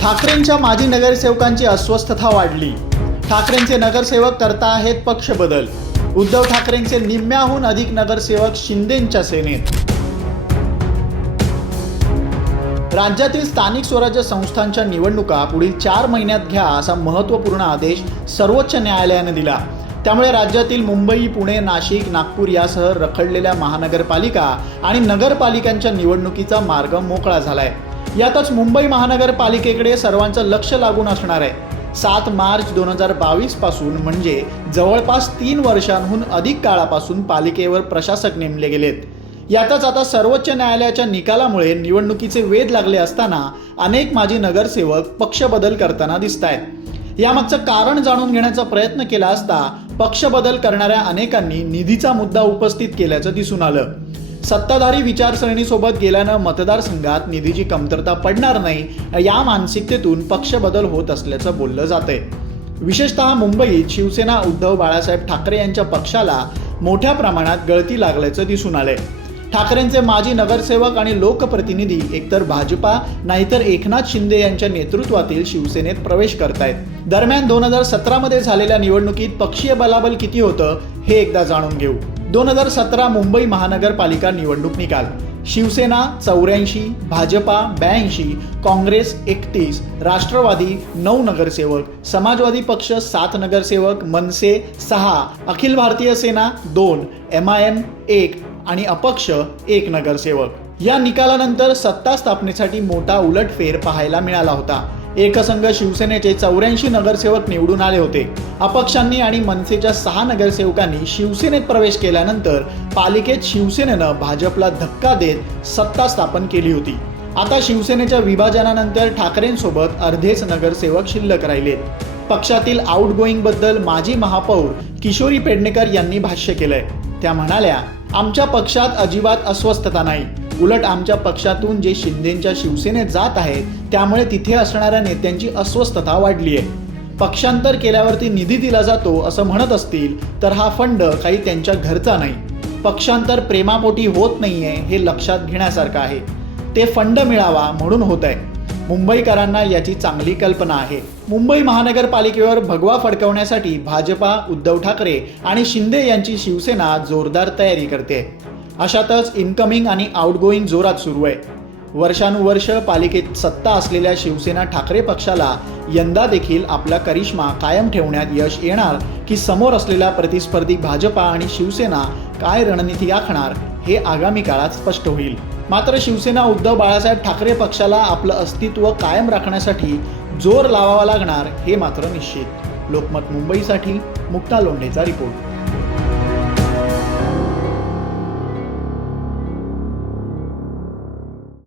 ठाकरेंच्या माजी नगरसेवकांची अस्वस्थता वाढली. ठाकरेंचे नगरसेवक करता आहेत पक्ष बदल. उद्धव ठाकरेंचे निम्म्याहून अधिक नगरसेवक शिंदेंच्या सेनेत. राज्यातील स्थानिक स्वराज्य संस्थांच्या निवडणुका पुढील चार महिन्यात घ्या असा महत्त्वपूर्ण आदेश सर्वोच्च न्यायालयाने दिला. त्यामुळे राज्यातील मुंबई पुणे नाशिक नागपूर यासह रखडलेल्या महानगरपालिका आणि नगरपालिकांच्या निवडणुकीचा मार्ग मोकळा झाला आहे यातच मुंबई महानगरपालिकेकडे सर्वांचं लक्ष लागून असणार आहे. सात मार्च दोन हजार बावीसपासून म्हणजे जवळपास तीन वर्षांहून अधिक काळापासून पालिकेवर प्रशासक नेमले गेलेत. यातच आता सर्वोच्च न्यायालयाच्या निकालामुळे निवडणुकीचे वेध लागले असताना अनेक माजी नगरसेवक पक्ष बदल करताना दिसत आहेत यामागचं कारण जाणून घेण्याचा प्रयत्न केला असता पक्ष बदल करणाऱ्या अनेकांनी निधीचा मुद्दा उपस्थित केल्याचं दिसून आलं. सत्ताधारी विचारसरणीसोबत गेल्यानं मतदारसंघात निधीची कमतरता पडणार नाही या मानसिकतेतून पक्ष बदल होत असल्याचं बोललं जातंय. विशेषतः मुंबईत शिवसेना उद्धव बाळासाहेब ठाकरे यांच्या पक्षाला मोठ्या प्रमाणात गळती लागल्याचं दिसून आलंय. ठाकरेंचे माजी नगरसेवक आणि लोकप्रतिनिधी एकतर भाजपा नाहीतर एकनाथ शिंदे यांच्या नेतृत्वातील शिवसेनेत प्रवेश करतायत. दरम्यान दोन हजार सतरामध्ये झालेल्या निवडणुकीत पक्षीय बलाबल किती होतं हे एकदा जाणून घेऊ. दोन हजार सतरा मुंबई महानगरपालिका निवडणूक निकाल. शिवसेना चौऱ्याऐंशी भाजपा ब्याऐंशी काँग्रेस एकतीस राष्ट्रवादी नऊ नगरसेवक समाजवादी पक्ष सात नगरसेवक मनसे सहा अखिल भारतीय सेना दोन एम आय एम एक आणि अपक्ष एक नगरसेवक. या निकालानंतर सत्ता स्थापनेसाठी मोठा उलटफेर पाहायला मिळाला होता. एकसंघ शिवसेनेचे चौऱ्याऐंशी नगरसेवक निवडून आले होते. अपक्षांनी आणि मनसेच्या सहा नगरसेवकांनी शिवसेनेत प्रवेश केल्यानंतर पालिकेत शिवसेनेनं भाजपला धक्का देत सत्ता स्थापन केली होती. आता शिवसेनेच्या विभाजनानंतर ठाकरेंसोबत अर्धेच नगरसेवक शिल्लक राहिलेत पक्षातील आउटगोईंगबद्दल माजी महापौर किशोरी पेडणेकर यांनी भाष्य केलंय. त्या म्हणाल्या आमच्या पक्षात अजिबात अस्वस्थता नाही. उलट आमच्या पक्षातून जे शिंदेच्या शिवसेनेत जात आहेत त्यामुळे तिथे असणाऱ्या नेत्यांची अस्वस्थता वाढली आहे. पक्षांतर केल्यावरती निधी दिला जातो असं म्हणत असतील तर हा फंड काही त्यांच्या घरचा नाही. पक्षांतर प्रेमापोटी होत नाहीये हे लक्षात घेण्यासारखं आहे. ते फंड मिळावा म्हणून होत आहे. मुंबईकरांना याची चांगली कल्पना आहे. मुंबई महानगरपालिकेवर भगवा फडकवण्यासाठी भाजपा उद्धव ठाकरे आणि शिंदे यांची शिवसेना जोरदार तयारी करते. अशातच इनकमिंग आणि आउटगोईंग जोरात सुरू आहे. वर्षानुवर्ष पालिकेत सत्ता असलेल्या शिवसेना ठाकरे पक्षाला यंदा देखील आपला करिश्मा कायम ठेवण्यात यश येणार की समोर असलेला प्रतिस्पर्धी भाजपा आणि शिवसेना काय रणनीती आखणार हे आगामी काळात स्पष्ट होईल. मात्र शिवसेना उद्धव बाळासाहेब ठाकरे पक्षाला आपलं अस्तित्व कायम राखण्यासाठी जोर लावावा लागणार हे मात्र निश्चित. लोकमत मुंबईसाठी मुक्ता लोंढेचा रिपोर्ट.